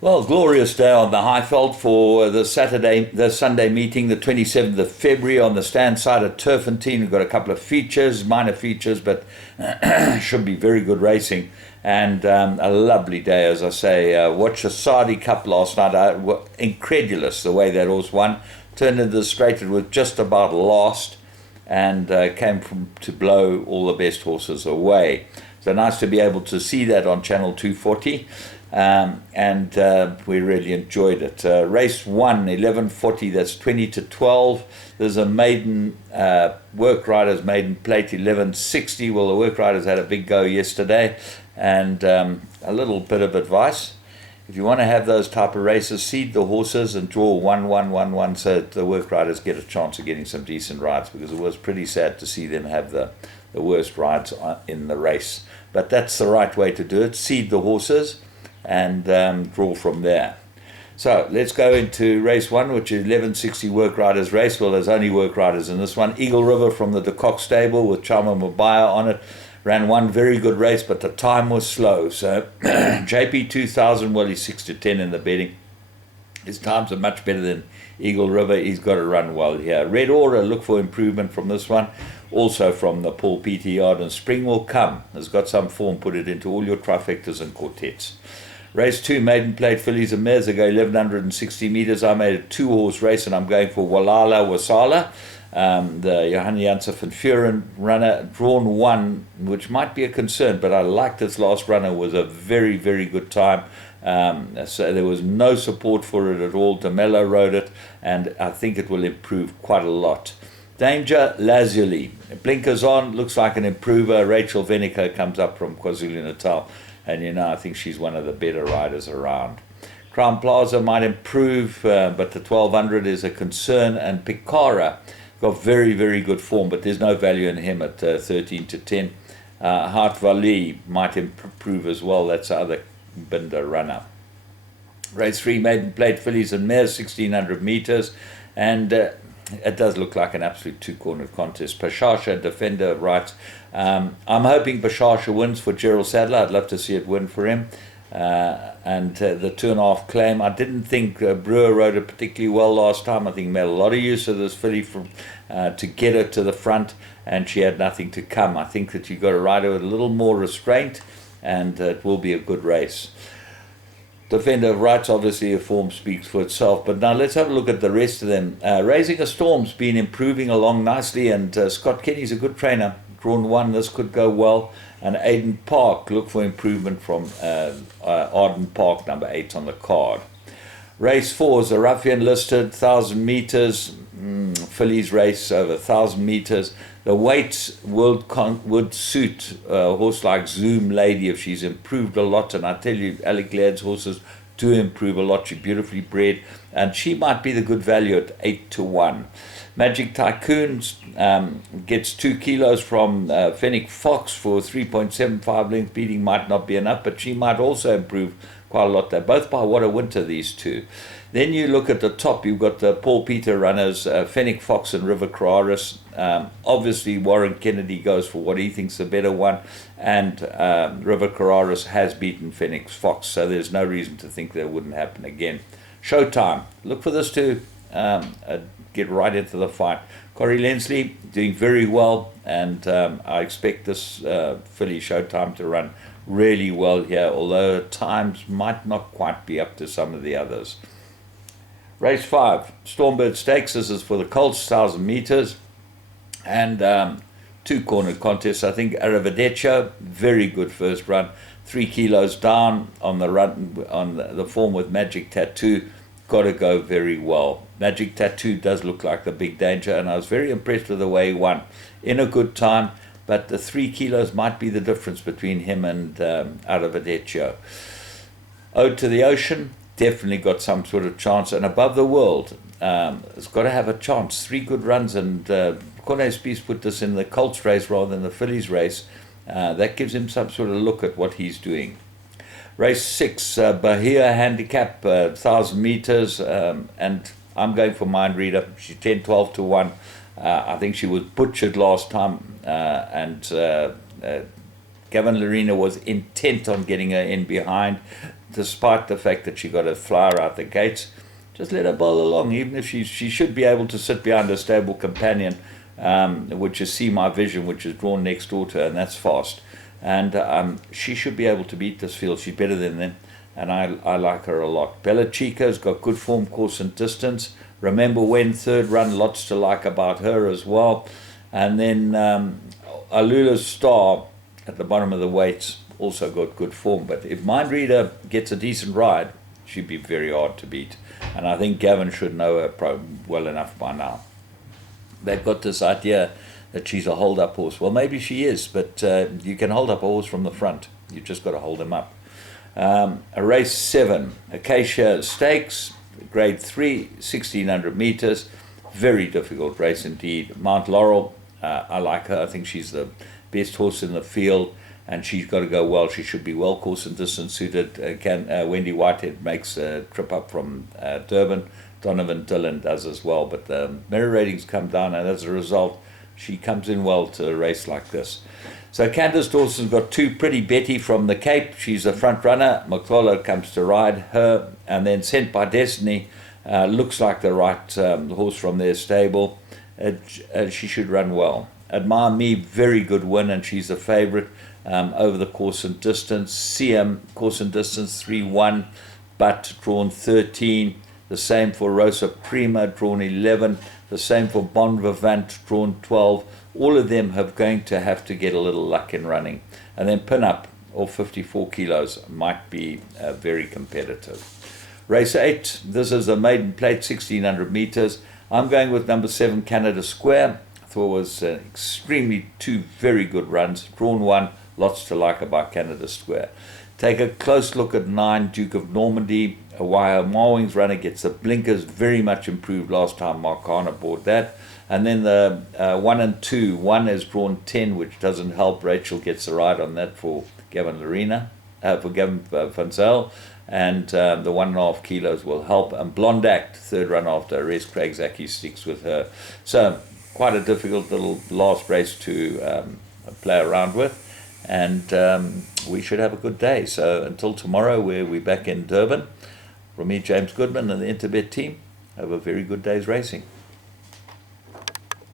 Well, glorious day on the Highveld for the Sunday meeting, the 27th of February on the stand side at Turffontein. We've got a couple of features, minor features, but should be very good racing. And a lovely day, as I say. Watched the Saudi Cup last night. Incredulous the way that horse won. Turned into the straight with just about last and came to blow all the best horses away. So nice to be able to see that on Channel 240. And we really enjoyed it. Race 1, 11:40, that's 20 to 12. There's a maiden, work riders maiden plate, 11:60. Well, the work riders had a big go yesterday. And a little bit of advice. If you want to have those type of races, seed the horses and draw 1-1-1-1 so that the work riders get a chance of getting some decent rides, because it was pretty sad to see them have the worst rides in the race. But that's the right way to do it. Seed the horses and draw from there. So let's go into race 1, which is 11:60 work riders race. Well, there's only work riders in this one. Eagle River from the De Kock stable with Chama Mabaya on it. Ran one very good race, but the time was slow. So JP 2000, well, he's 6 to 10 in the betting. His times are much better than Eagle River. He's got to run well here. Red Aura, look for improvement from this one. Also from the Paul Peter yard. And Spring Will Come has got some form. Put it into all your trifectas and quartets. Race 2, maiden plate fillies and mares. They go 1160 meters. I made a 2-horse race and I'm going for Walala Wasala. The Johan Janssen van Vuren runner, drawn 1, which might be a concern, but I liked this last runner. Was a very, very good time. So there was no support for it at all. DeMello rode it, and I think it will improve quite a lot. Danger Lazuli. Blinkers on, looks like an improver. Rachel Venico comes up from KwaZulu-Natal, and I think she's one of the better riders around. Crown Plaza might improve, but the 1200 is a concern, and Picara got very, very good form, but there's no value in him at 13 to 10. Hart Valley might improve as well. That's the other Binder runner. Race 3, maiden plate fillies and mares, 1600 meters, and it does look like an absolute two-cornered contest. Pashasha, defender, writes, I'm hoping Pashasha wins for Gerald Sadler. I'd love to see it win for him. And the 2.5 claim, I didn't think Brewer rode it particularly well last time. I think he made a lot of use of this filly to get her to the front, and she had nothing to come. I think that you've got to ride her with a little more restraint, and it will be a good race. Defender of Rights, obviously, a form speaks for itself. But now let's have a look at the rest of them. Raising a Storm's been improving along nicely, and Scott Kenny's a good trainer. Drawn 1, this could go well. And Aiden Park, look for improvement from Arden Park, number 8 on the card. Race 4 is a Ruffian listed, 1,000 meters. Fillies race over 1,000 meters. The weights would suit a horse like Zoom Lady if she's improved a lot. And I tell you, Alec Laird's horses do improve a lot. She's beautifully bred, and she might be the good value at 8 to 1. Magic Tycoon gets 2 kilos from Fennec Fox for 3.75 length beating. Might not be enough, but she might also improve quite a lot. They're both by What a Winter, these two. Then you look at the top, you've got the Paul Peter runners, Fennec Fox and River Cararis. Obviously, Warren Kennedy goes for what he thinks the better one, and River Cararis has beaten Fennec Fox, so there's no reason to think that wouldn't happen again. Showtime, look for this to get right into the fight. Corey Lensley doing very well, and I expect this filly Showtime to run really well here, although at times might not quite be up to some of the others. Race 5, Stormbird Stakes. This is for the Colts, 1,000 meters, and 2-cornered contests. I think Arrivederci, very good first run, 3 kilos down on the run on the form with Magic Tattoo. Got to go very well. Magic Tattoo does look like the big danger, and I was very impressed with the way he won in a good time, but the 3 kilos might be the difference between him and Arrivederci. Ode to the Ocean, definitely got some sort of chance, and Above the World has got to have a chance. 3 good runs, and Corne Spies put this in the Colts race rather than the Phillies race. That gives him some sort of look at what he's doing. Race 6, Bahia Handicap, 1,000 meters, and I'm going for Mind Reader. She's 10, 12 to 1. I think she was butchered last time, and Gavin Larena was intent on getting her in behind. despite the fact that she got a flyer out the gates, just let her bowl along. Even if she should be able to sit behind a stable companion, which is See My Vision, which is drawn next door to her, and that's fast. And she should be able to beat this field. She's better than them, and I like her a lot. Bella Chica's got good form, course and distance. Remember When, third run, lots to like about her as well. And then Alula's Star at the bottom of the weights also got good form. But if Mind Reader gets a decent ride, she'd be very hard to beat. And I think Gavin should know her well enough by now. They've got this idea that she's a hold-up horse. Well, maybe she is, but you can hold up a horse from the front. You've just got to hold him up. A race 7, Acacia Stakes, grade 3, 1600 meters. Very difficult race indeed. Mount Laurel, I like her. I think she's the best horse in the field, and she's got to go well. She should be well course and distance suited. Wendy Whitehead makes a trip up from Durban. Donovan Dillon does as well, but the mirror ratings come down, and as a result, she comes in well to a race like this. So Candice Dawson's got 2, Pretty Betty from the Cape. She's a front runner. McCullough comes to ride her, and then Sent by Destiny looks like the right horse from their stable. She should run well. Admire Me, very good win, and she's a favourite over the course and distance. CM, course and distance 3-1, but drawn 13. The same for Rosa Prima, drawn 11. The same for Bon Vivant, drawn 12. All of them are going to have to get a little luck in running. And then Pin Up, or 54 kilos, might be very competitive. Race 8, this is a maiden plate, 1600 meters. I'm going with number 7, Canada Square. I thought it was extremely 2 very good runs. Drawn 1, lots to like about Canada Square. Take a close look at 9, Duke of Normandy. A Wire Marwing's runner gets the blinkers, very much improved last time Mark Hahn bought that. And then the 1 and 2, 1 is drawn 10, which doesn't help. Rachel gets the ride on that for Gavin Van Zyl. And the 1.5 kilos will help. And Blonde Act, third run after arrest, Craig Zaki sticks with her. So quite a difficult little last race to play around with. And we should have a good day. So until tomorrow, where we're back in Durban, from me, James Goodman, and the Interbet team, have a very good day's racing.